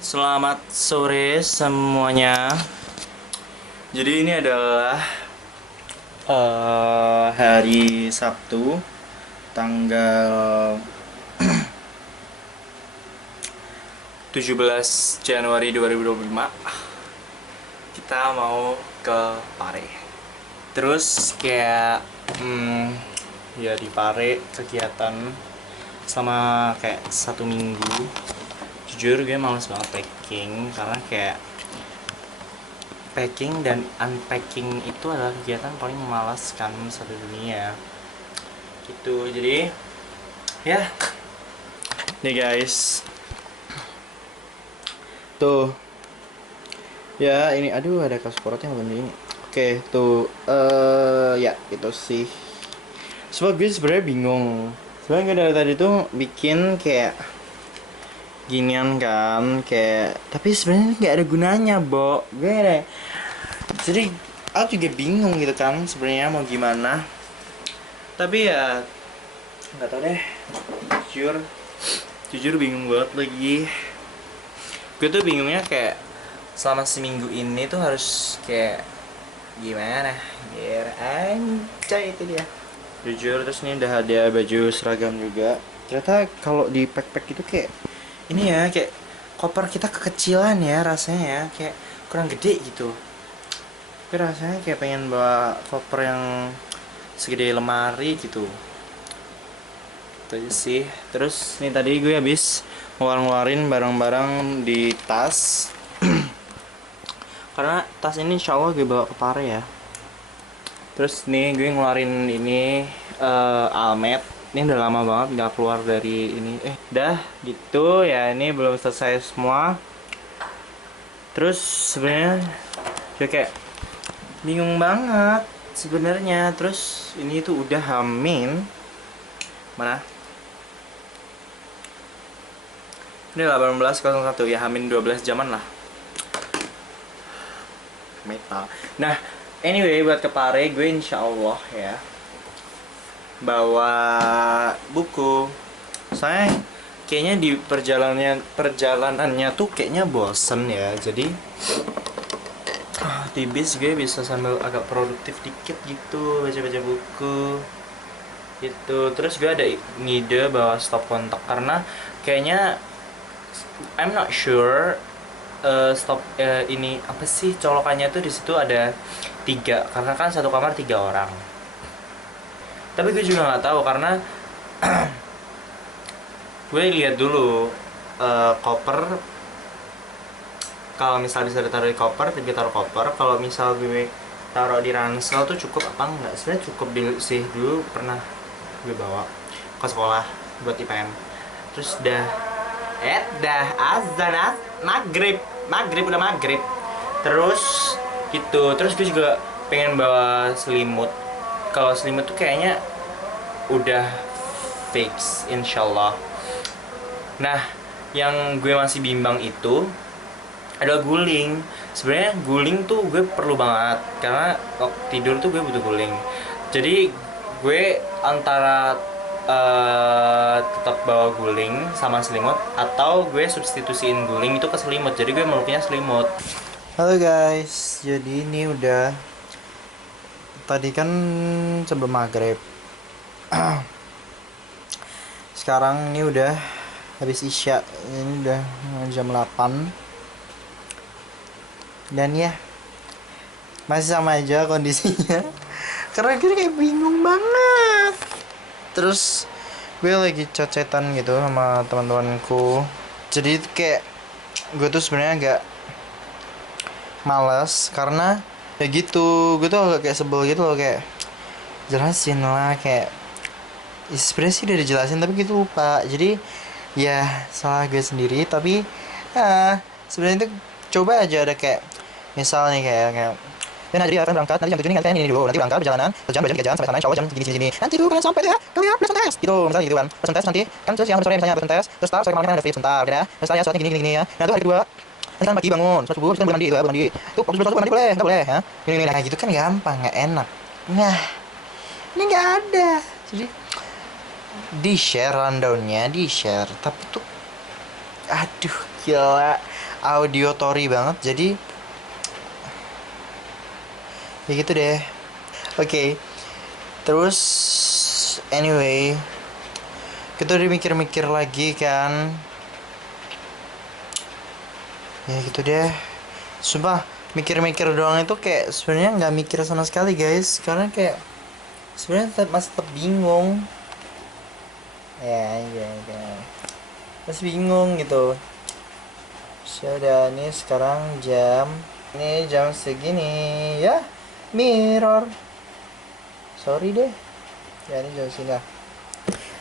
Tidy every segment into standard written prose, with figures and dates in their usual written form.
Selamat sore semuanya. Jadi ini adalah hari Sabtu, tanggal 17 Januari 2025. Kita mau ke Pare. Terus kayak ya di Pare kegiatan sama kayak 1 minggu. Jujur gue males banget packing karena kayak packing dan unpacking itu adalah kegiatan paling memalaskan satu dunia gitu. Jadi ya nih guys, tuh ya ini, aduh ada kasus porotnya begini ini. Oke tuh ya itu sih. Sebab gue sebenarnya bingung. Sebenarnya gue dari tadi tuh bikin kayak ginian kan, kayak tapi sebenarnya nggak ada gunanya, Bo. Jadi aku juga bingung gitu kan sebenarnya mau gimana. Tapi ya nggak tahu deh. Jujur bingung banget lagi. Gue tuh bingungnya kayak selama seminggu ini tuh harus kayak gimana biar anjay itu dia. Jujur, terus ini udah ada baju seragam juga. Ternyata kalau di pack itu kayak ini ya, kayak koper kita kekecilan ya rasanya ya, kayak kurang gede gitu. Tapi rasanya kayak pengen bawa koper yang segede lemari gitu. Itu aja sih. Terus nih tadi gue habis ngeluarin barang-barang di tas. Karena tas ini insya Allah gue bawa ke Pare ya. Terus nih gue ngeluarin ini almet. Ini udah lama banget nggak keluar dari ini. Dah gitu ya, ini belum selesai semua. Terus sebenarnya gue kayak bingung banget sebenarnya. Terus ini tuh udah Hamin mana? Ini 18.01 ya, Hamin 12 jaman lah. Metal. Nah, anyway buat ke Pare gue insya Allah ya bawa buku. Saya kayaknya di perjalanannya tuh kayaknya bosen ya. Jadi di bis gue bisa sambil agak produktif dikit gitu, baca-baca buku gitu. Terus gue ada ngide bawa stop kontak karena kayaknya I'm not sure stop ini apa sih colokannya tuh di situ ada 3 karena kan satu kamar 3 orang. Tapi gue juga nggak tahu karena gue lihat dulu koper, kalau misal bisa ditaruh di koper, gue taruh koper. Kalau misal gue taruh di ransel tuh cukup apa enggak? Sebenarnya cukup sih, dulu pernah gue bawa ke sekolah buat IPM. Terus dah azan maghrib udah maghrib. Terus gitu, terus gue juga pengen bawa selimut. Kalau selimut tuh kayaknya udah fix insyaallah. Nah, yang gue masih bimbang itu adalah guling. Sebenarnya guling tuh gue perlu banget karena waktu tidur tuh gue butuh guling. Jadi gue antara tetap bawa guling sama selimut atau gue substitusiin guling itu ke selimut. Jadi gue meluknya selimut. Halo guys, jadi ini udah tadi kan sebelum maghrib. Sekarang ini udah habis isya, ini udah jam 8. Dan ya masih sama aja kondisinya. Karena gue kayak bingung banget. Terus gue lagi chat-chatan gitu sama teman-temanku. Jadi kayak gue tuh sebenarnya agak malas karena ya gitu, gue tuh agak kayak sebel gitu loh, kayak jelasin lah kayak sebenarnya sih udah dijelasin tapi gitu lupa. Jadi ya salah gue sendiri. Tapi sebenarnya itu coba aja ada kayak misalnya kayak dan jadi akan berangkat nanti jam 7 nih kalian ini dulu, nanti berangkat perjalanan sejam 2 jam 3 jam sampai sana insya Allah jam segini nanti dulu kalian sampai deh ya, kalian presentasi gitu misalnya gitu kan, presentasi nanti kan terus yang sore misalnya presentasi terus sore malam kan ada sebentar ya, misalnya sholatnya gini ya, nah itu hari kedua nanti kan pagi bangun sholat subuh kan boleh mandi itu ya, boleh mandi tuh habis sholat subuh mandi boleh nggak boleh ya, gini nah gitu kan gampang, nggak enak. Nah ini nggak ada, jadi di share rundownnya, di share tapi tuh aduh Gila, auditory banget. Jadi ya gitu deh. Oke. Terus anyway, kita udah mikir-mikir lagi kan. Ya gitu deh. Sumpah, mikir-mikir doang itu kayak sebenarnya nggak mikir sama sekali guys, karena kayak sebenarnya masih tetap bingung. Ya, masih bingung gitu. Sudah nih sekarang jam segini ya. Mirror. Sorry deh. Ya ini jam sini lah.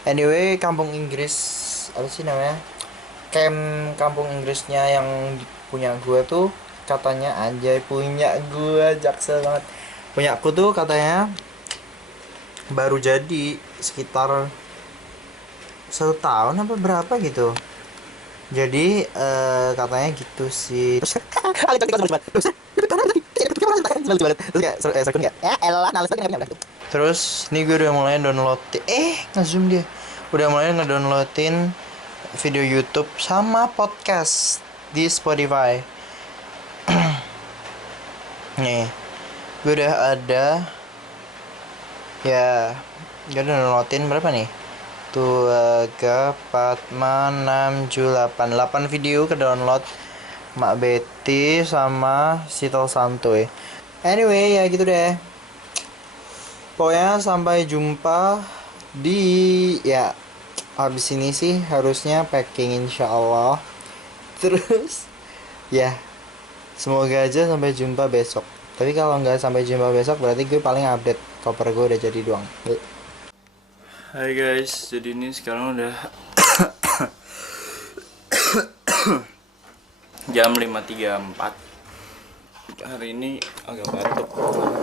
Anyway, kampung Inggris apa sih namanya? Camp kampung Inggrisnya yang punya gue tuh katanya anjay punya gue jaksel banget. Punya aku tuh katanya baru jadi sekitar 1 tahun apa berapa gitu. Jadi katanya gitu sih. Terus nih gue udah mulai download nge-zoom dia. Udah mulai ngedownloadin video YouTube sama podcast di Spotify. Nih, gue udah ada ya, gue udah downloadin berapa nih? 2, 3, 4, 5, 6, 7, 8 video ke download Mak Betty sama Sitel Santuy. Anyway ya gitu deh. Pokoknya sampai jumpa di ya habis ini sih harusnya packing insya Allah. Terus ya semoga aja sampai jumpa besok. Tapi kalau nggak sampai jumpa besok berarti gue paling update koper gue udah jadi doang. Hai guys, jadi ini sekarang udah jam 5.34. Hari ini agak batuk,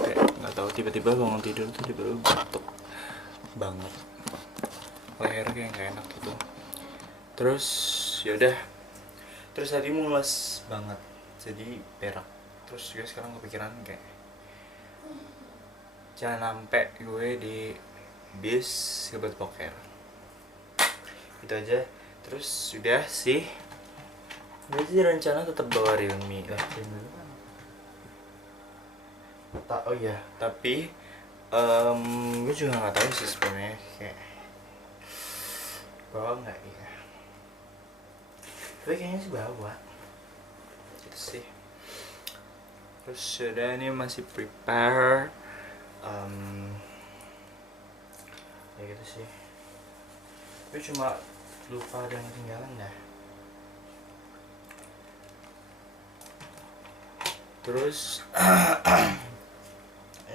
kayak nggak tahu tiba-tiba bangun tidur tuh tiba-tiba batuk banget, leher kayak nggak enak gitu. Terus yaudah, terus tadi mules banget, jadi berak. Terus gue sekarang kepikiran kayak jangan sampai gue di bis kebet poker. Itu aja. Terus sudah sih, gue sih rencana tetap bawa Realme lah. Oh iya, tapi gue juga nggak tahu sih sebenarnya kayak bawa nggak ya. Tapi kayaknya sih bawa. Gitu sih. Terus sudah ini masih prepare. Ya gitu sih. Gue cuma lupa ada yang ketinggalan dah. Terus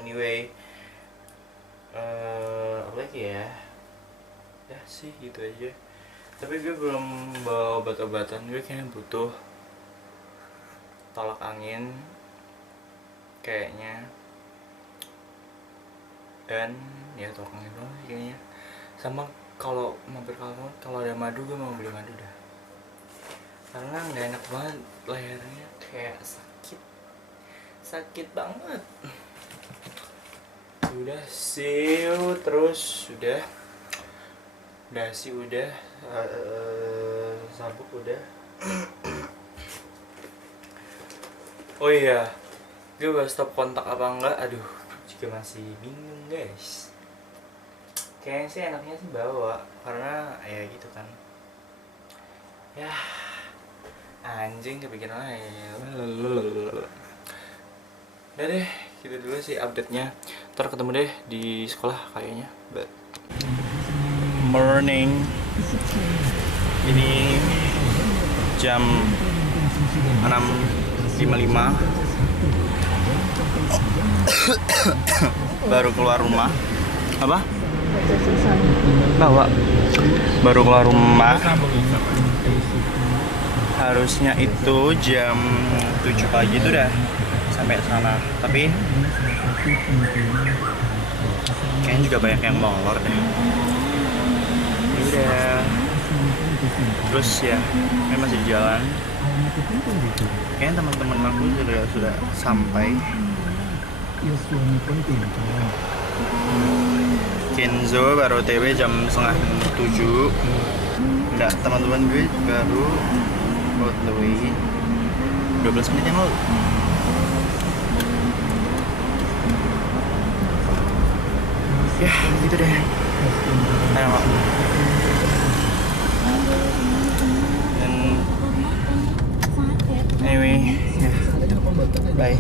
anyway, apa lagi ya? Ya sih gitu aja. Tapi gue belum bawa obat-obatan. Gue kayaknya butuh tolak angin kayaknya. Dan ya tolak angin doang sih kayaknya. Sama kalau mampir kalau ada madu, gue mau beli madu dah. Karena nggak enak banget, lehernya kayak sakit banget. Udah sih, terus udah sih udah sabuk udah. Oh iya, gue udah stop kontak apa enggak? Aduh, juga masih bingung guys. Kayaknya sih enaknya sih bawa, karena ya gitu kan. Ya anjing kepikiran aja. Udah deh, gitu dulu sih update-nya. Ntar ketemu deh di sekolah kayaknya. Morning. Ini jam 6.55. Baru keluar rumah. Apa? Baru keluar rumah. Harusnya itu jam 7 pagi itu udah sampai sana, tapi kayaknya juga banyak yang molor deh. Udah. Terus ya, ini masih di jalan. Kayaknya teman-teman aku sudah sampai. Kenzo baru OTW jam 6:30. Enggak, teman-teman gue baru all the way 12 menit yang lalu. Ya gitu deh. Ayo Pak. Dan anyway ya bye.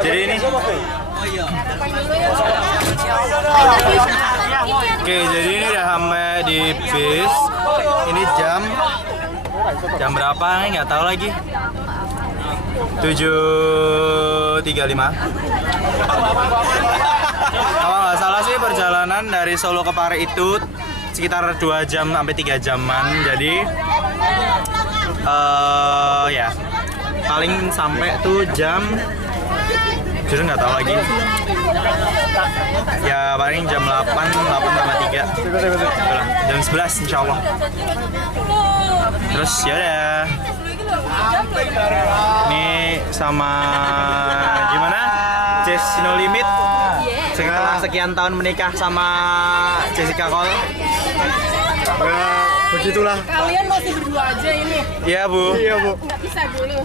Jadi ini oke, jadi ini udah sampai di bis. Ini jam berapa nih nggak tahu lagi. 7.35. Kalau nggak salah sih perjalanan dari Solo ke Pare itu sekitar 2 jam sampai 3 jaman. Jadi ya paling sampai tuh jam, jujur nggak tahu lagi. Ya paling jam 8 tambah 3. Jam 11 insya Allah. Terus ya udah. Ini sama gimana? Jess No Limit. Setelah sekian tahun menikah sama Jessica Cole. Begitulah. Kalian masih berdua aja ini? Iya Bu. Iya Bu. Nggak pisah dulu.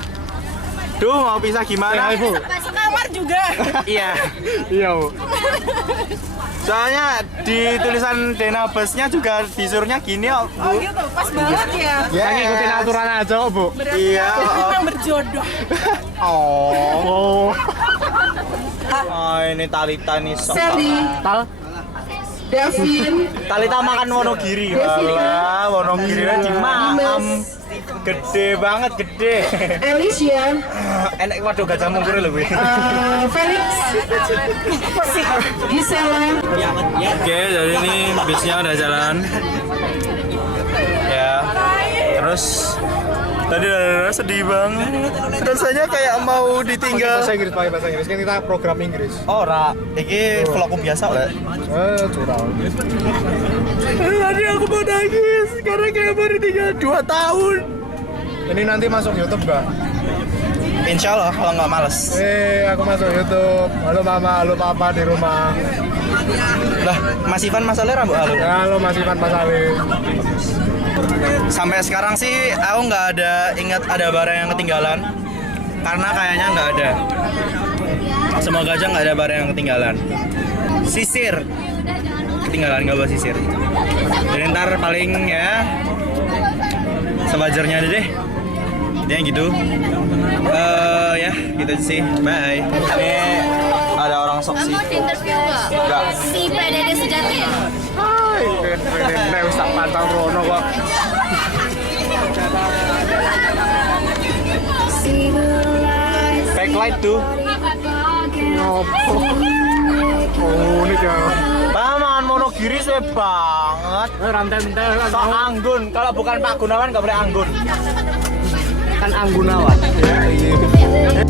Duh, mau pisah gimana? Bu. Sekamar juga. Iya. Iya Bu. Soalnya di tulisan Dena busnya juga disuruhnya gini kok Bu. Oh gitu, pas banget ya. Ya ngikutin aturan aja kok Bu. Berarti Iya. memang berjodoh. Oh. Oh ini Talita nih sok. Davin. Talita makan Wonogiri. Wah, Wonogiri di Makam. Gede banget, gede. Alicia. Enak waduh gajah mungkur lho gue. Felix. Gisela. Oke, jadi ini bisnya udah jalan. Ya. Terus tadi sedih banget. Rasanya kayak mau ditinggal. Bahasa Inggris, pakai bahasa Inggris kan kita program Inggris. Ora, iki vlogku biasa lah. Curang. Tadi aku mau nangis karena kayak baru ditinggal 2 tahun. Ini nanti masuk YouTube nggak? Insya Allah kalau nggak males. Aku masuk YouTube. Halo Mama, halo Papa di rumah. Lah, Mas Ivan masalahnya rambut halo. Halo Mas Ivan, Mas Ali. Sampai sekarang sih aku nggak ada ingat ada barang yang ketinggalan. Karena kayaknya nggak ada. Semoga aja nggak ada barang yang ketinggalan. Sisir ketinggalan, nggak bawa sisir. Jadi ntar paling ya sewajarnya aja deh. Dia gitu. Ya gitu aja sih. Bye. Ini ada orang sok sih. Kamu di interview nggak? Si PDD sejati. Hai, ini Ustaz Pantang Rono kok. Backlight tuh. Ngopo? Oh, ini ya. Paman Wonogiri sih banget. Rantai-rantai Sok anggun. Kalau bukan Pak Gunawan nggak boleh anggun. kan Anggunawan. Ya, iya.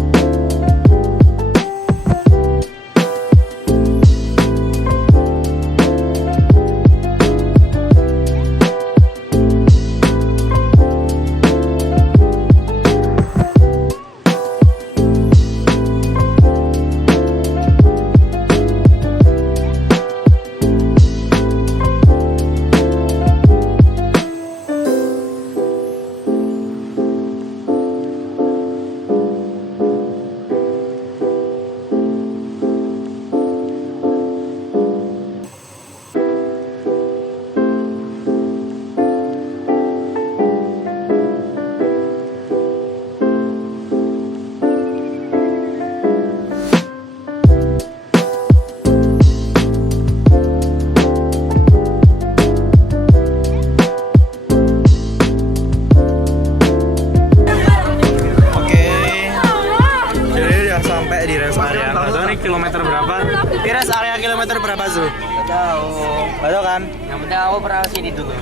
Kilometer berapa? Kira area kilometer berapa Zu? Nggak tahu. Nggak tahu kan? Yang penting aku pernah sini dulu.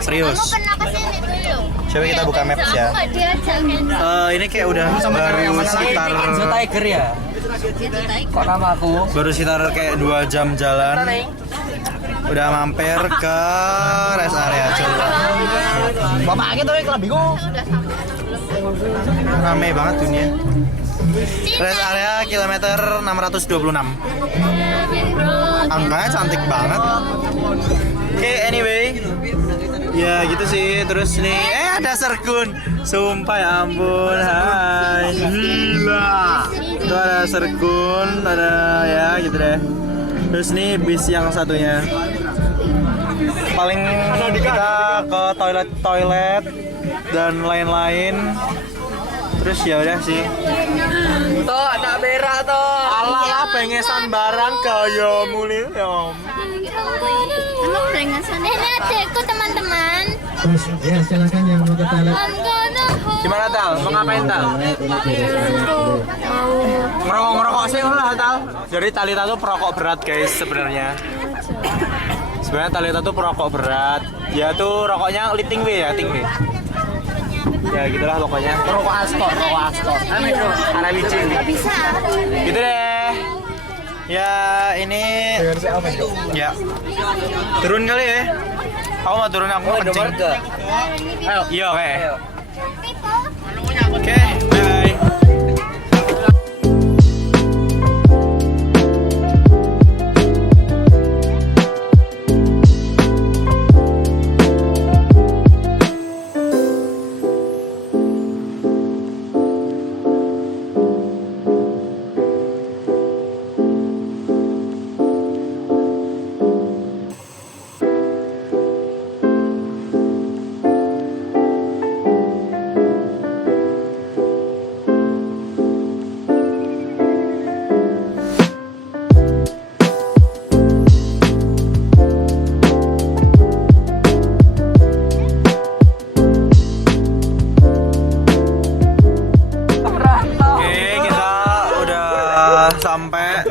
Serius. Kamu pernah kesini dulu? Coba kita buka maps ya. Aku nggak diajak. Ini kayak udah baru sekitar Tiger ya? Kok nama aku? baru sekitar kayak 2 jam jalan. Udah mampir ke rest area. Coba. Bapaknya tuh kelambiku. Rame banget dunia. Rest area kilometer 626. Angkanya cantik banget. Oke, anyway. Ya gitu sih. Terus nih, ada Sergun. Sumpah ya ampun. Hai. Gila. Itu ada Sergun, ada ya gitu deh. Terus nih bis yang satunya. Paling kita ke toilet dan lain-lain. Terus ya udah sih. Tuh, anak merah tuh. Alah pengesan barang kaya muli ya. Emang berengasan. Ini adekku teman-teman. Terus ya silakan yang mau ke toilet. Gimana Tal? Mau ngapain Tal? Ngerokok sih lah Tal. Jadi Talita tuh perokok berat guys sebenarnya. Sebenarnya Talita tuh perokok berat. Ya tuh rokoknya Liting W ya, Ting W. Ya gitulah pokoknya. Rokok Astor. Amin bro, arah licin. Bisa. Gitu deh. Ya ini. Ya. Turun kali ya. Aku mau turun, aku mau kencing. Ayo. Iya oke. Oke, bye. Sampai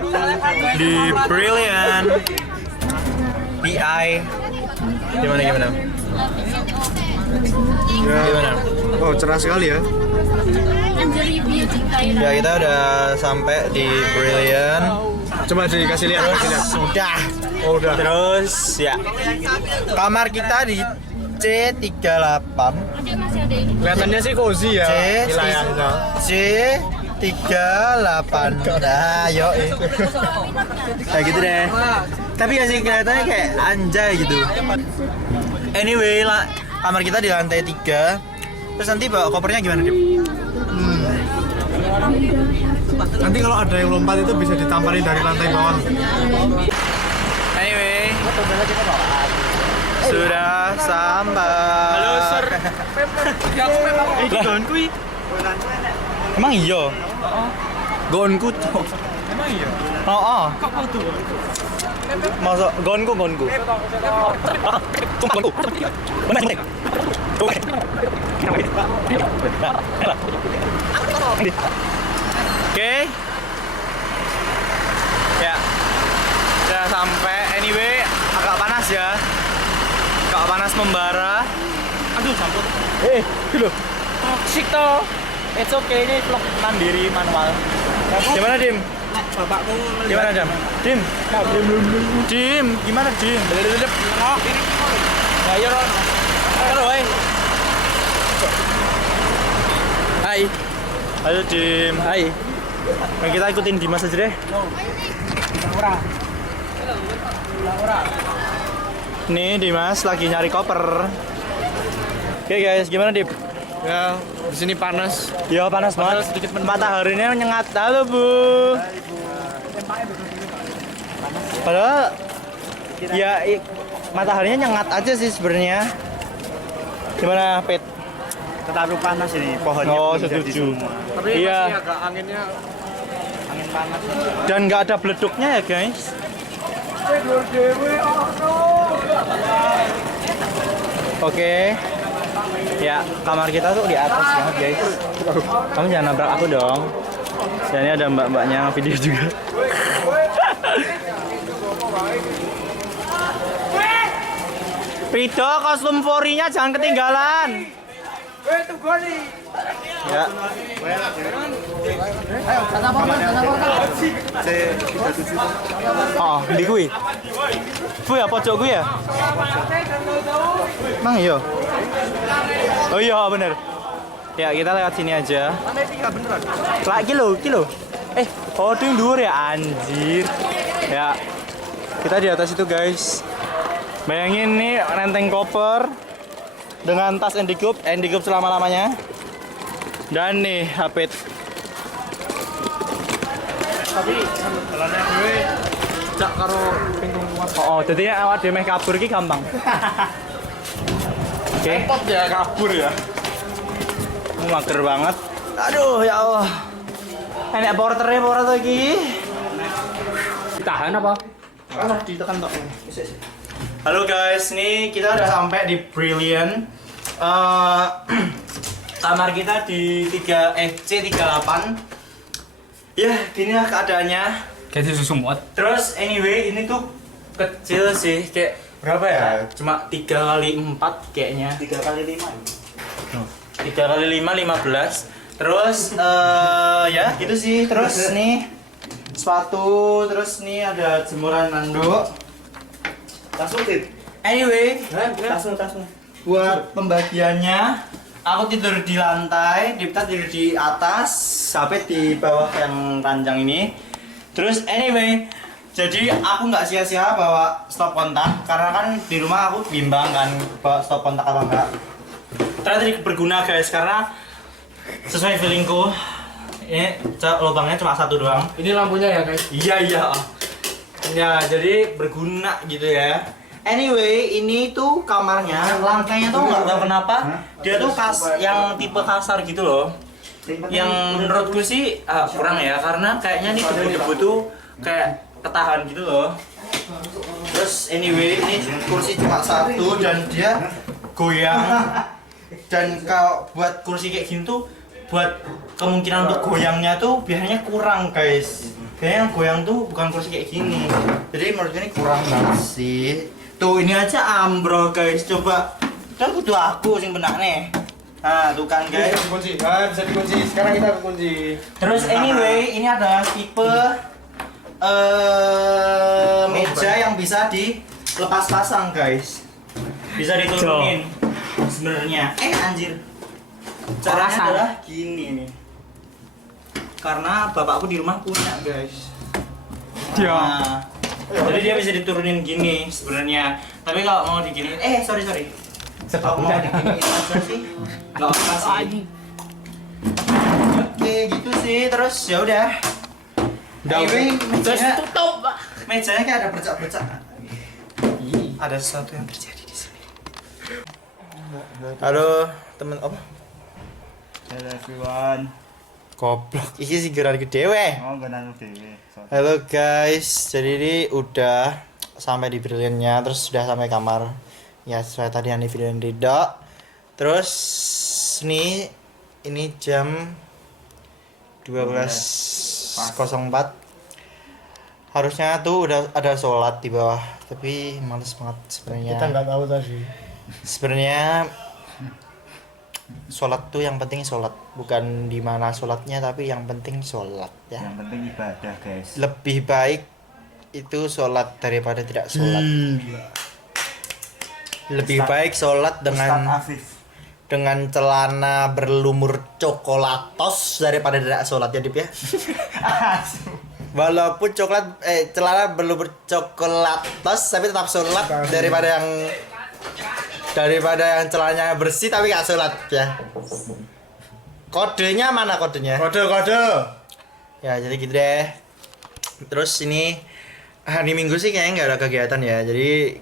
di Brilliant PI. Gimana? Gimana? Oh, cerah sekali ya. Ya kita udah sampai di Brilliant. Coba dikasih lihat. Sudah. Oh, udah. Terus ya kamar kita di C38. Kelihatannya sih cozy ya. Wilayahnya. C38. Nah, yo. Kayak gitu deh. Tapi ya sih kelihatannya kayak anjay gitu. Anyway, kamar kita di lantai 3. Terus nanti bawa kopernya gimana, Dim? Nanti kalau ada yang lompat itu bisa ditamparin dari lantai bawah. Anyway, sudah sampai. Halo, Sir. Gonku. Emang iya? Gonku tuh. Emang iya? Oh. Kok tuh? Masuk gonku. Gonku. Mana? Oke. Ya. Udah sampai. Anyway, agak panas ya. Agak panas membara. Aduh, campur. Dulu. Toxic toh. It's okay, ini vlog mandiri manual. Gimana, Dim? Bapakku Gimana, Dim? Dim, gimana, Dim? Ayo, Ron. Halo, hai. Hai. Halo, Dim. Hai. Nah, kita ikutin Dimas aja deh. Nih, Dimas lagi nyari koper. Oke, guys, gimana, Dim? Ya, di sini panas. Ya panas banget. Sedikit mataharinya menyengat. Halo Bu. Padahal ya mataharinya nyengat aja sih sebenarnya. Gimana Pet? Terlalu panas ini pohonnya. Oh setuju. Tapi iya. masih agak anginnya. Angin panas. Dan nggak ada beleduknya ya guys. Oke. Ya, kamar kita tuh di atas banget guys. Kamu jangan nabrak aku dong. Dan ini ada mbak-mbaknya video juga. Rido, kostum forinya jangan ketinggalan. Ya. Oh, di gue. Gue ya pojok gue ya. Mang iya. Oh iya bener. Ya kita lewat sini aja. Lah kilo. Oh itu yang dhuwur ya anjir. Ya. Kita di atas itu guys. Bayangin nih renteng koper dengan tas Endicube selama-lamanya. Dan nih HP. Tapi jalannya gue cak karo pintu rumah. Oh, jadi awak dhewe meh kabur iki gampang. Oke. Pot ya kabur ya. Mager banget. Aduh ya Allah. Enak porter iki. Ditahan apa? Ah, ditekan tok. Halo guys, nih kita udah sampai di Brilliant. Kamar kita di C38. Ya, gini lah keadaannya. Kayak susu muat. Terus anyway, ini tuh kecil sih, kayak berapa ya? Cuma 3x4 kayaknya. 3x5. 3x5 15. Terus ya gitu sih. Terus nih sepatu, terus nih ada jemuran anduk. Langsung tip. Anyway, langsung. Buat pembagiannya, aku tidur di lantai, Dipta tidur di atas, sampai di bawah yang ranjang ini. Terus anyway, jadi aku nggak sia-sia bawa stop kontak karena kan di rumah aku bimbang kan bawa stop kontak apa enggak. Ternyata ini berguna guys karena sesuai feelingku. Ini lubangnya cuma satu doang. Ini lampunya ya guys. Iya. Ya, jadi berguna gitu ya. Anyway, ini tuh kamarnya, lantainya tuh nggak tahu kenapa dia tuh yang tipe kasar gitu loh. Yang menurutku sih kurang ya, karena kayaknya nih debu-debu tuh kayak ketahan gitu loh. Terus anyway, ini kursi cuma satu dan dia goyang. Dan kalau buat kursi kayak gini tuh, buat kemungkinan untuk goyangnya tuh biasanya kurang guys. Kayaknya yang goyang tuh bukan kursi kayak gini. Jadi menurut ini kurang banget sih. Tuh ini aja ambrol guys, coba. Kan kudu aku sing benak nih. Nah, tuh kan guys. Bisa dikunci. Bisa dikunci. Sekarang kita kunci. Terus anyway, ini ada tipe meja yang bisa dilepas pasang guys. Bisa diturunin sebenarnya. Anjir. Caranya adalah gini nih. Karena bapakku di rumah punya guys. Nah, jadi dia bisa diturunin gini sebenarnya. Tapi kalau mau diginiin, sorry. Kalau mau diginiin aja sih, nggak apa sih. Oke, gitu sih. Terus ya udah. Anyway, mejanya kayak ada bercak-bercak. Ada sesuatu yang terjadi di sini. Halo, temen apa? Hello everyone. Goblok, iki sih geran gede weh. Oh, benar dewe. Halo guys, jadi ini udah sampai di Brilliantnya, terus sudah sampai kamar. Ya sesuai tadi yang di video Rido. Terus ini jam 12.04. Harusnya tuh udah ada sholat di bawah, tapi males banget sebenarnya. Kita nggak tahu tadi. Sebenarnya sholat tuh yang penting sholat, bukan di mana sholatnya tapi yang penting sholat ya. Yang penting ibadah, guys. Lebih baik itu sholat daripada tidak sholat. Lebih baik sholat dengan celana berlumur coklatos daripada tidak sholat ya Dip ya. Walaupun celana berlumur coklatos tapi tetap sholat daripada yang celananya bersih tapi nggak sholat ya. Kodenya mana kodenya? Kode. Ya jadi gitu deh. Terus ini hari Minggu sih kayaknya nggak ada kegiatan ya. Jadi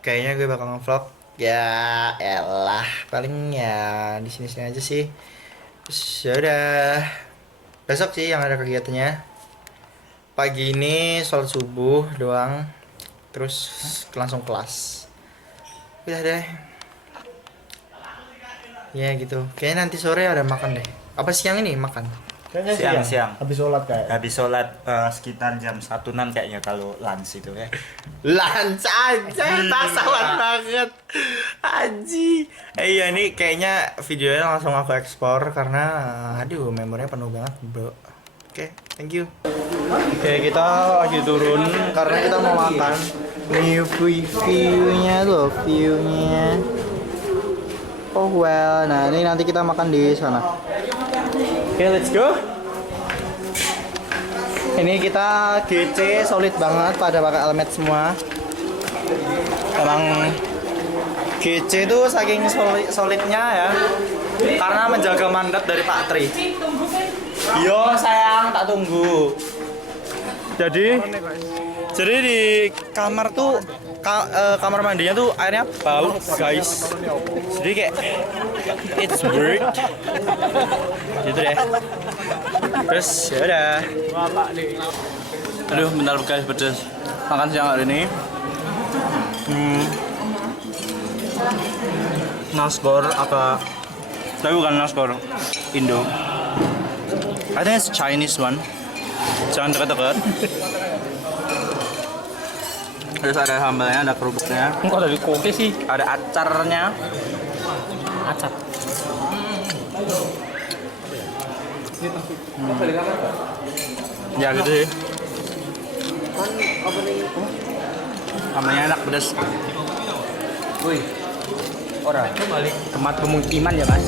kayaknya gue bakal nge-vlog. Ya elah, paling ya di sini aja sih. Terus ya udah. Besok sih yang ada kegiatannya. Pagi ini sholat subuh doang. Terus langsung kelas. Udah deh. Ya gitu. Kayaknya nanti sore ada makan deh. Apa siang ini makan? Kayaknya Siang. Habis sholat kayak. Habis sholat sekitar jam 1-an kayaknya kalau lunch itu ya. Lunch aja, tasawan banget. Anji. Iya ini kayaknya videonya langsung aku ekspor karena aduh memorinya penuh banget bro. Oke, thank you. Oke, kita lagi turun karena kita mau makan. Nih view-nya loh, view-nya. Oh well, nah ini nanti kita makan di sana. Oke, let's go. Ini kita GC solid banget, pada pakai helmet semua. Emang GC itu saking solidnya ya, karena menjaga mandat dari Pak Tri. Yo sayang, tak tunggu. Jadi di kamar tuh kamar mandinya tuh airnya bau guys. Jadi kayak it's weird. Gitu deh. Terus ya udah. Aduh bentar guys, pedes. Makan siang hari ini. Nasgor apa? Tapi bukan Nasgor, Indo. I think it's Chinese one. Jangan dekat-dekat. Terus ada sambalnya, ada kerupuknya. Kok dari koke sih? Ada acarnya. Acar. Ya gitu sih. Sambalnya enak, pedas. Woi. Ora. Tempat pemukiman ya, Mas.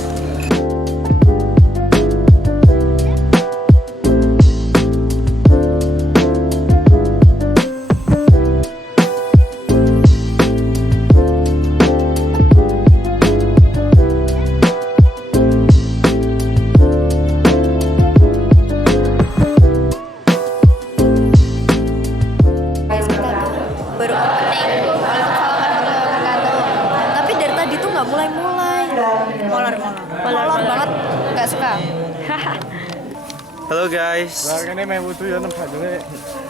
Baru opening. Waalaikumsalam warahmatullahi wabarakatuh. Tapi dari tadi tuh nggak mulai-mulai. Molor banget. Nggak suka. Halo guys. Lah kene meh wudu ya tempatnya.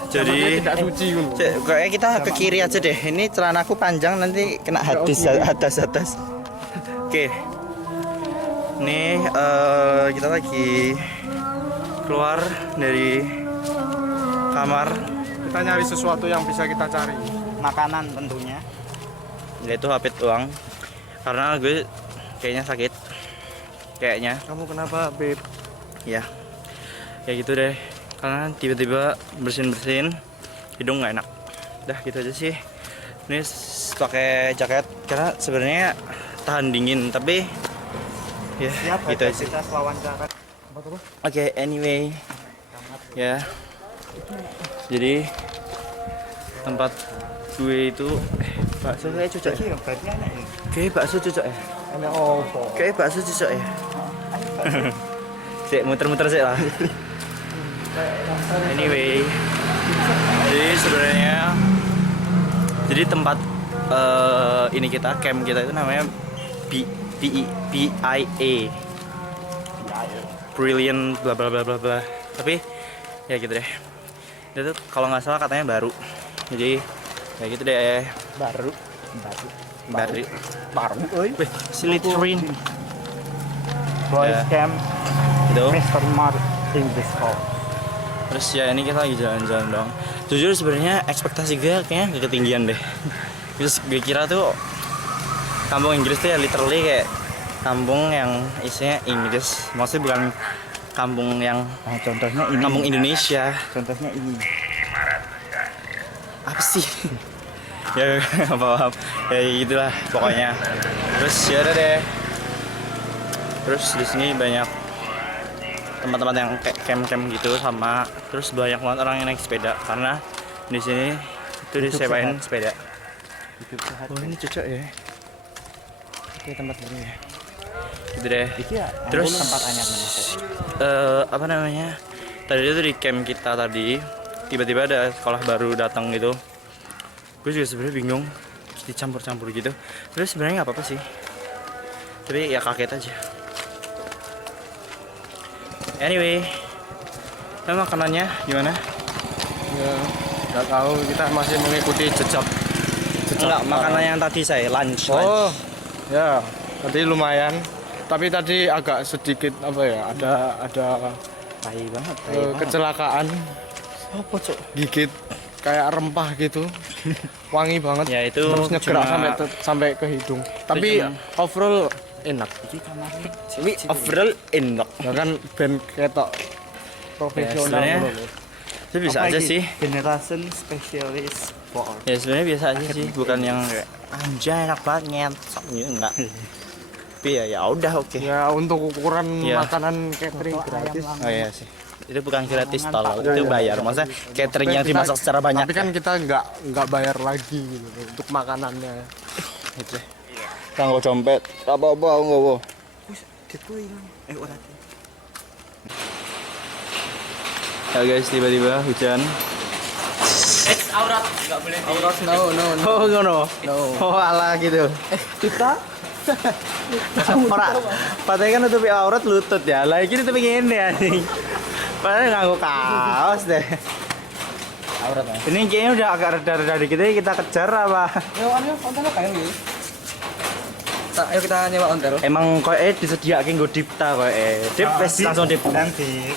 Jadi Tidak suci ngono. kayaknya kita ke kiri aja deh. Ini celanaku panjang nanti kena hadis atas. Oke. Nih kita lagi keluar dari kamar. Kita nyari sesuatu yang bisa kita cari. Makanan tentunya. Yaitu hapit uang. Karena gue kayaknya sakit. Kayaknya. Kamu kenapa, Beb? Ya. Ya gitu deh. Karena tiba-tiba bersin-bersin hidung nggak enak. Dah gitu aja sih. Ini pakai jaket karena sebenarnya tahan dingin tapi ya gitu aja. Kita wawancara. Oke, anyway. Ya. Jadi tempat gue itu bakso kayak cocok ya. Kayak bakso cocok ya. Enak opo? Kayak bakso cocok ya. Sik muter-muter sih lah. Anyway, jadi sebenarnya jadi tempat ini kita camp kita itu namanya BIA Brilliant bla bla bla bla bla. Tapi ya gitu deh. Itu kalau nggak salah katanya baru. Jadi ya gitu deh. Baru. Wih, Slytherin. Boys Ya. camp Gitu. Mr. Mark English Hall. Terus ya ini kita lagi jalan-jalan dong. Jujur sebenarnya ekspektasi gue kayaknya agak ketinggian deh. Terus gue kira tuh kampung Inggris tuh ya literally kayak kampung yang isinya Inggris. Maksudnya bukan kampung yang Contohnya ini. kampung Indonesia. Contohnya ini. Apa sih? Ya nggak paham. Ya gitulah pokoknya. Terus ya udah deh. Terus di sini banyak tempat-tempat yang kayak camp-camp gitu sama terus banyak banget orang yang naik sepeda karena di sini itu disewain sepeda. Oh ini cocok ya. Oke tempat baru ya. Gitu deh. Terus tempat anyar namanya. apa namanya? Tadi itu di camp kita tadi tiba-tiba ada sekolah baru datang gitu. Gue juga sebenarnya bingung terus dicampur-campur gitu. Terus sebenarnya nggak apa-apa sih. Tapi ya kaget aja. Anyway, nah makanannya gimana? Ya, nggak tahu, kita masih mengikuti jejak. Enggak, makanan yang tadi saya lunch. Oh, ya, tadi lumayan. Tapi tadi agak sedikit apa ya? Ada Tai banget. Kecelakaan Apa cok? gigit kayak rempah gitu. Wangi banget. Ya itu Terus nyegerak cuma- sampai ke hidung. Tapi overall enak. Ini overall enak. Bahkan band ketok profesional. sebenarnya- bro. Itu bisa aja sih. Generation specialist for Ya sebenarnya biasa aja sih, bukan yang kayak anjay enak banget ngentot gitu enggak. Tapi ya udah oke. Ya untuk ukuran Ya. makanan catering gratis. Oh iya sih. Itu bukan gratis tolong, itu bayar. Maksudnya catering yang dimasak secara banyak. Tapi kan kita nggak bayar lagi gitu untuk makanannya. Gitu. Kanggo dompet. Apa-apa nggowo. Ya guys, tiba-tiba hujan. Aurat no. Oh, ngono. Oh, ala gitu. Kita Ora. Padahal kan nutupi aurat lutut ya. Lah iki nutupi ngene anjing. Padahal nganggo kaos deh. Aurat. Ini kayaknya udah agak reda-reda dikit aja, kita kejar apa? ayo kita nyewa ontel. Emang koe disediakan nggo dipta koe. Dip wis langsung dip. nanti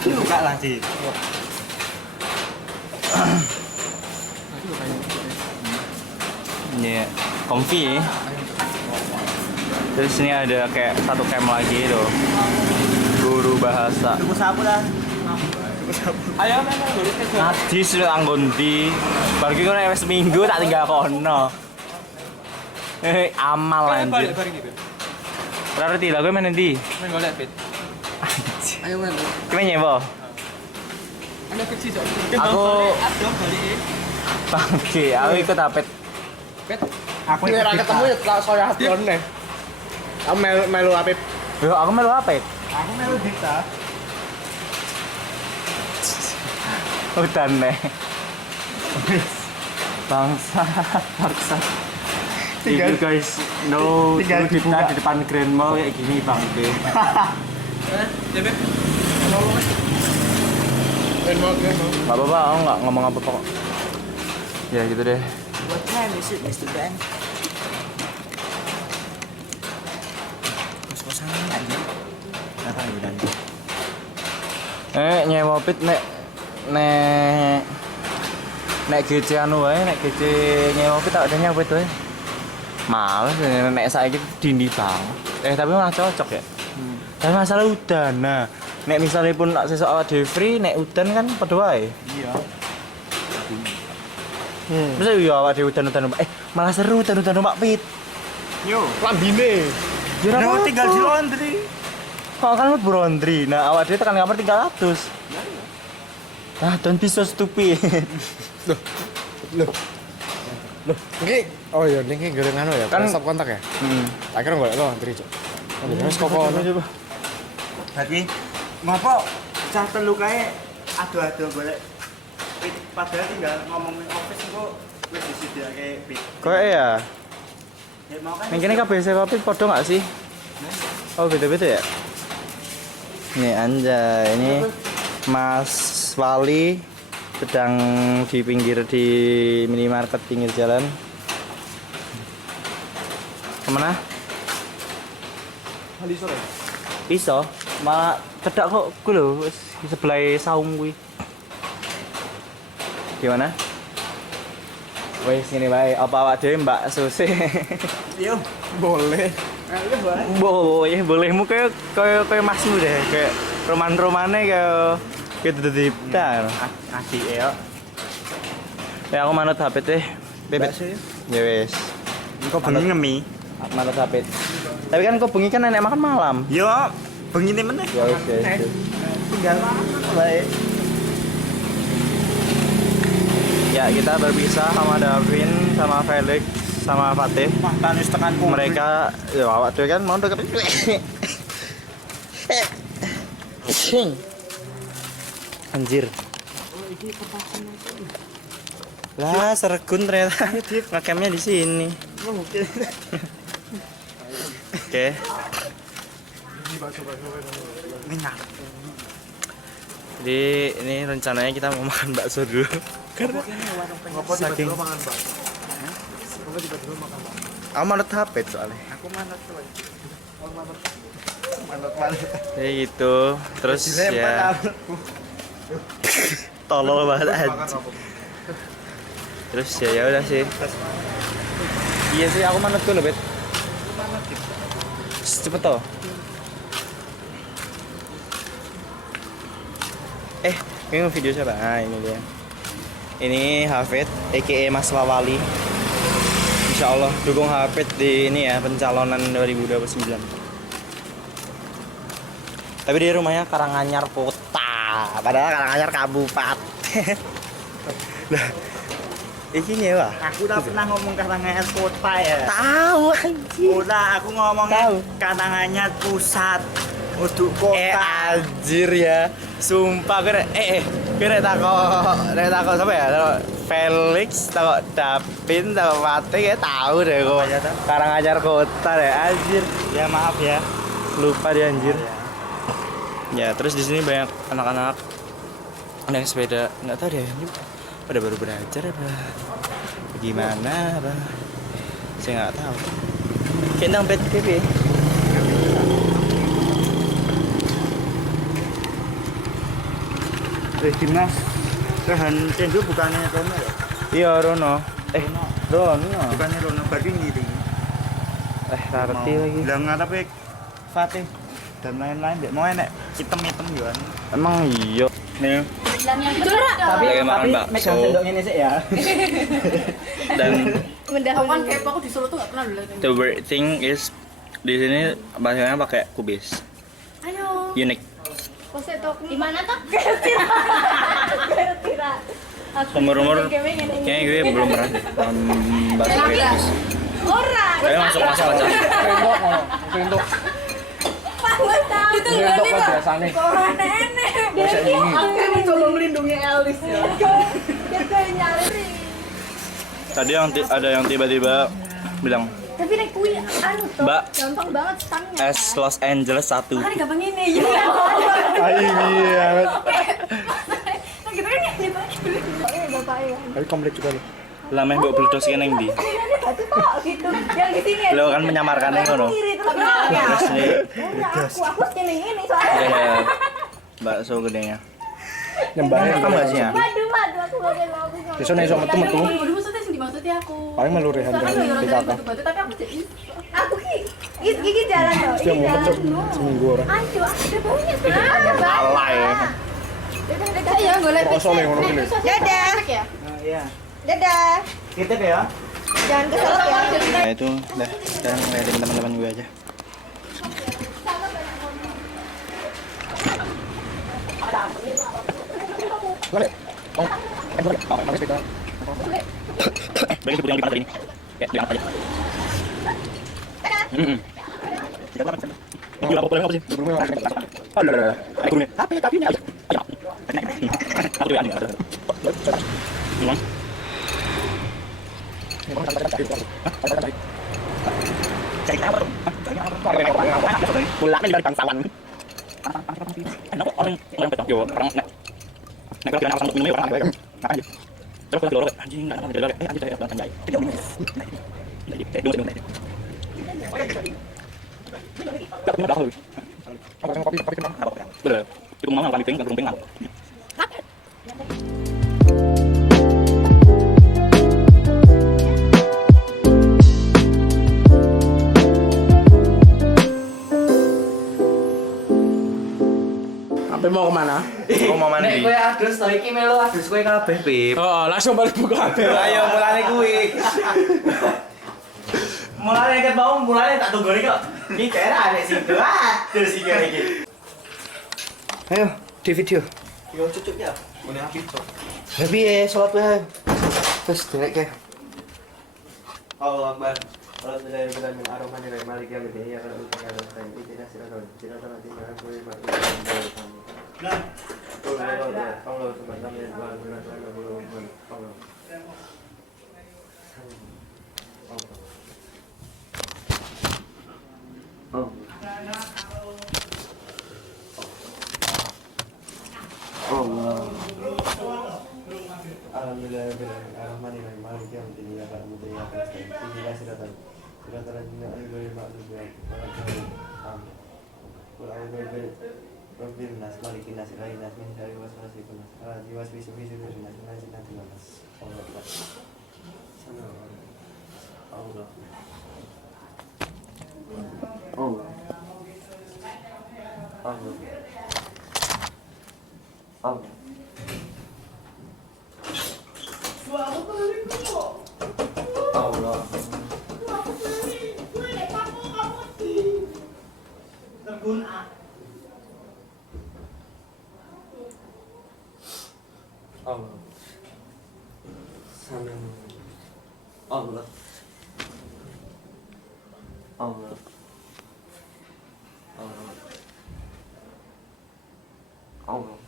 dibuka lagi. Ini comfy. Terus ini ada kayak satu camp lagi tuh. Guru bahasa. Tunggu sapu lah. Ayo memang Nadi sudah anggon di. Baru ki kono wis seminggu tak tinggal kono. Amal anjir. Ora ngerti lah kowe men ndi? main golek pit. Ayo men. Kowe nyewa? Ana kecil sok. Aku Bangke, aku ikut apet. Pit. Aku Ini ra ketemu ya tak saya hadone. Aku melu apit. Yo, aku melu apet. Aku melu dita. Udan nih. Bangsa. Tinggal guys, tinggal dulu kita di depan Grand Mall kayak gini bangke. Debe. Ben mau. Gak apa-apa, aku nggak ngomong apa-apa kok. Ya gitu deh. What time is it, Mr. Ben? Kos-kosan aja. Apa udah? Nyewa pit nek GC anu wae, nek GC nyewa pit tak ada nyewa pit wae. Males nek saiki dindi banget. Tapi malah cocok ya. Tapi masalah udan. Nah, nek misalnya pun sesuk awak dhewe free, nek udan kan padha wae. Iya. Masa iya awak dhewe udan-udan malah seru udan-udan numpak pit. Yo. Lambine. Ya ora No, apa-apa. tinggal di laundry. Kok kan lu laundry. Nah, awak dhewe tekan kamar 300. Ah, don't be so stupid. Loh. Ini oh iya ini goreng anu ya. Kan- Kan stop kontak ya. Akhirnya golek lo antri, Cuk. Wis kok Coba. Berarti ngopo cah telu kae adu-adu golek pit padahal tinggal ngomongin office kok wis disediake pit. Kok ya? Ya mau kan Yang kini KBC Kopi podo nggak sih? Oh beda-beda ya? Nih anjay, ini Mas Wali sedang di pinggir di minimarket pinggir jalan. Kemana? Iso, malah cedak kok gue lho, wis di sebelah saung gue. Gimana? Wes ini baik, apa awak dhewe Mbak Susi? yo boleh. Bolehmu kayak masmu deh, kayak roman-romane kayak gitu dipta. kasih ya. Ya aku manut HP teh. Bebet. Ya wes. Engko bengi ngemi. Manut HP. Tapi kan kok bengi kan nenek makan malam. Yo bengi ne meneh. Ya wes. Tinggal makan bae. Ya kita berpisah sama Davin, sama Felix, sama Fatih. Makan wis tekan kumpul. Mereka ya awak dhewe kan mau deket. Anjir. Lah, Sergun ternyata. Ngecampnya di sini. Oke. Enak. Jadi ini rencananya kita mau makan bakso dulu. Karena saking aku manut HP soalnya. Aku manut tuh. Ya gitu. Terus ya tolol banget aja. Terus ya udah sih. Iya sih aku manut dulu, Bet. Cepet toh. Ini video siapa? Ah, ini dia. Ini Hafid, aka Mas Wawali. Insya Allah dukung Hafid di ini ya pencalonan 2029. Tapi di rumahnya Karanganyar Kota, padahal Karanganyar Kabupaten. Lah, ini nyewa. Aku udah pernah ngomong Karanganyar Kota ya. Tahu anjir. Udah aku ngomongnya Tahu. Karanganyar Pusat. Untuk kota. Anjir ya. Sumpah gue takut siapa ya? Takut Felix, takut Dapin, takut Fatih ya tahu deh kok. Karanganyar Kota deh anjir. Ya maaf ya. Lupa dia anjir. Ya, terus di sini banyak anak-anak naik sepeda. Enggak tahu deh, ini pada baru belajar apa gimana apa. Saya nggak tahu. Kendang PSBB. Dimas, Rehan Cendu bukannya Rono ya? Iya, Rono. Rono. Bukannya Rono, berarti ngiri. Rarti lagi. Bilang tapi Fatih dan lain-lain deh. Mau enek hitam-hitam juga. Emang iya. Nih. Tapi Lagi makan bakso. megang sendok ini sih ya. Dan Mendahulukan kayak aku di Solo tuh nggak pernah dulu. the weird thing is di sini bahasanya pakai kubis. Ayo. Unik. Di mana tuh? Umur kayaknya gue belum pernah deh bahasa kubis. Orang. Tapi masuk pacar. Untuk Itu untuk kan biasanya. orang nenek. Bisa ini. Aku mencoba melindungi Elis ya. Kita nyari. Tadi ada yang tiba-tiba bilang, Tapi naik kuya anu tuh. Mbak, Gampang banget stangnya. es Los Angeles 1. Kan gampang ini. Ya. Iya. Nah, gitu kan ini Bapak ya. Tapi komplit juga loh. Lama mbok bledos kene ndi? Itu kok gitu. Yang di sini. Lo kan menyamarkannya ngono. Terus nih, Aku ini soalnya. ya bakso gedenya. Nyembahnya Kamu gak sih ya? Waduh, aku gak kenal aku. Besok nih sama metu. Maksudnya sih dimaksudnya aku. Paling melu Rehan dan PKK. Tapi aku jadi aku gigi jalan loh. Dia mau ngecek seminggu orang. Aduh, ada baunya tuh. Ada bau. Salah ya. Ayo, golek Kok sole ngono kuwi. Dadah. Iya. Dadah. Kita deh ya. Jangan keselak ya. Nah itu, dah sekarang ngeliatin teman-teman gue aja. Balik. Oh, balik. Oh, pakai sepeda. Bagi sebut yang di tadi ini. Ya, diangkat aja. Ini apa apa sih? Sebelumnya orang Ada kurungnya. Tapi ini aja. Ayo. Aku tuh ada. Gimana? Cari apa tuh? Pulangnya dari bangsawan. Enak orang betul. Yo, orang nek kalau orang minum orang apa aja. Terus kalau keluar anjing enggak ada jalan. Anjing saya belakang jaya. Tidak minum. Dong. Tapi enggak tahu. kopi kenapa? Betul. Itu mau makan ping, enggak ping. Sampai mau kemana? Kau mau mandi? Nek kowe adus to iki melu adus kowe kabeh, Pip. Oh, langsung balik buka HP. Ayo mulane kuwi. Mulane ket mau mulane tak tunggu kok. Iki kira ada situ. Terus iki iki. Ayo, di video. Yo cucuk ya. Mune api cok. Tapi sholat wae. Terus direk ke. Allah Akbar. Allah tidak benar min aroma dari malik yang lebih ya kalau kita ada time ini tidak silakan nanti makan kue mati kami. Nah, Allah subhanahu wa taala. Oh. Allah. Alhamdulillah Ar-Rahmanir-Rahim Maliki yaumiddin iyyaka na'budu wa iyyaka nasta'in ihdinas siratal ladzina an'amta 'alaihim ghairil maghdubi 'alaihim waladdallin. Amin. Robin nas malikin nas lain nas min dari was nas alaji was bisu dari nas nanti nas Allah sana Allah Allah Allah Allah Allah sana Allah Allah Allah Allah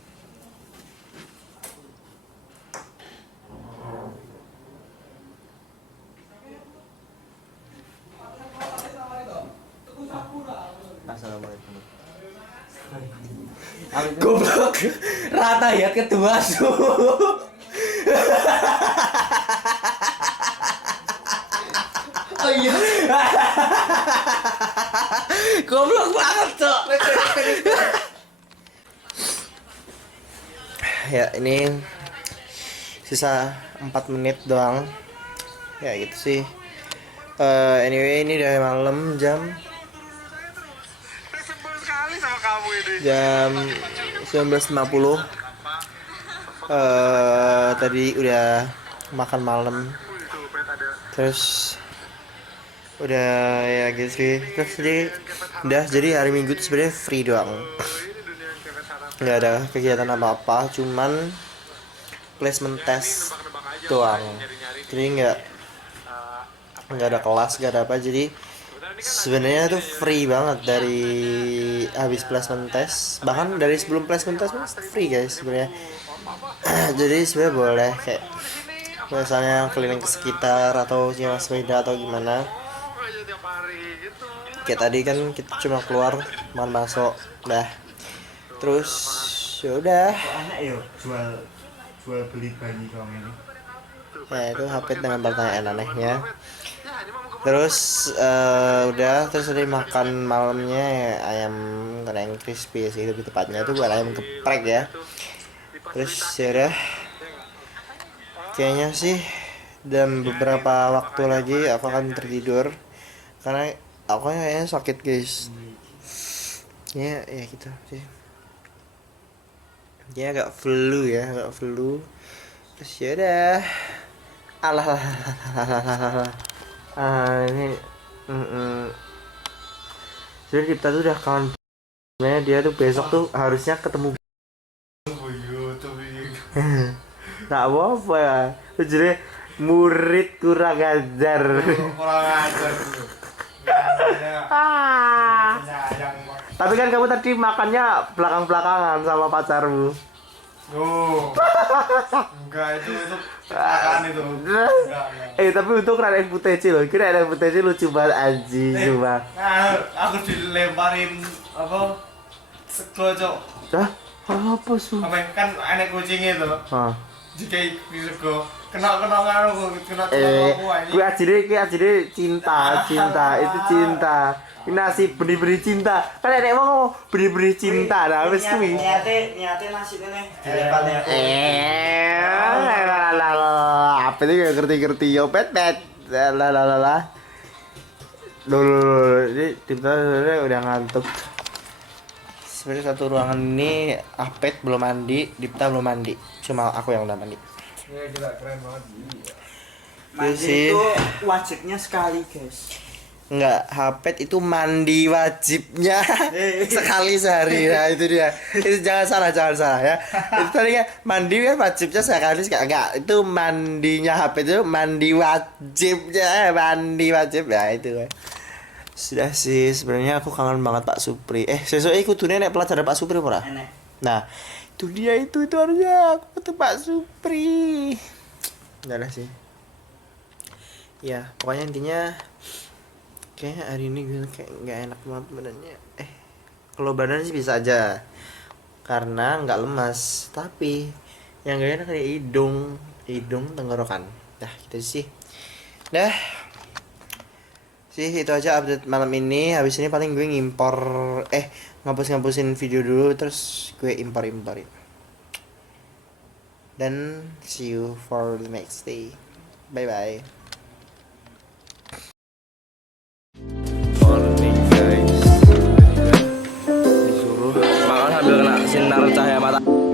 Assalamualaikum. Goblok. Rata ya kedua su. Oh iya. Goblok banget, Cok. Ya ini sisa 4 menit doang. Ya gitu sih. Anyway ini udah malam jam 19.50. Tadi udah makan malam. Terus udah ya gitu sih. Terus jadi hari Minggu tuh sebenarnya free doang. Nggak ada kegiatan apa-apa, cuman placement test doang. Jadi nggak ada kelas, nggak ada apa. Jadi sebenarnya tuh free banget dari habis placement test, bahkan dari sebelum placement test free guys sebenarnya. Jadi sebenarnya boleh kayak misalnya keliling ke sekitar atau nyewa sepeda atau gimana. Kayak tadi kan kita cuma keluar makan bakso dah. Terus ya udah. Anak yo jual beli bayi kamu ini. Ya itu HP dengan pertanyaan anehnya. Terus udah terus tadi makan malamnya ya, ayam goreng crispy sih lebih tepatnya itu buat ayam geprek ya. Terus ya udah kayaknya sih dan beberapa waktu lagi aku akan tertidur karena aku kayaknya sakit guys. Ya gitu sih. Dia agak flu. Terus ya udah. Alah. Ini jadi kita tuh udah kawan. Sebenarnya dia tuh besok tuh harusnya ketemu. Nggak apa-apa ya. Jadi murid kurang ajar. Tapi kan kamu tadi makannya belakang-belakangan sama pacarmu. Oh. Enggak itu makan itu. Enggak. Tapi untuk Raden Puteci loh. Kira Raden Puteci lucu banget anjing coba. Aku dilemparin apa? Sego, Cok. Hah? Apa su? Apa kan anak kucing itu. Hah. Jika sego kena ngaruh kena aku aja. Gue ajine cinta itu cinta. Ini nasi benih-benih cinta. Kan ada mau benih-benih cinta dah wis kuwi. Niate nasi ini dilepas Apa itu gak ngerti yo pet. Lah. Loh, ini kita udah ngantuk. Sebenarnya satu ruangan ini Apet belum mandi, Dipta belum mandi. Cuma aku yang udah mandi. Ya gila keren banget. Mandi Itu wajibnya sekali, guys. Enggak, Hapet itu mandi wajibnya sekali sehari. Nah itu dia. Itu jangan salah ya. Itu tadi kan mandi kan wajibnya sekali. Enggak, itu mandinya Hapet itu mandi wajibnya, mandi wajib ya itu. Sudah sih, sebenarnya aku kangen banget Pak Supri. Sesuk iku kudune nek pelajaran Pak Supri ora? Nah, itu dia itu harusnya aku ketemu Pak Supri. Enggak ada sih. Ya, pokoknya intinya kayaknya hari ini gue kayak nggak enak banget badannya. Kalau badan sih bisa aja karena nggak lemas, tapi yang gak enak kayak hidung tenggorokan. Dah gitu sih. Dah sih itu aja update malam ini. Habis ini paling gue ngimpor ngapus-ngapusin video dulu terus gue impor-imporin. Dan see you for the next day. Bye bye. Morning guys. Disuruh makan sambil kena sinar cahaya mata.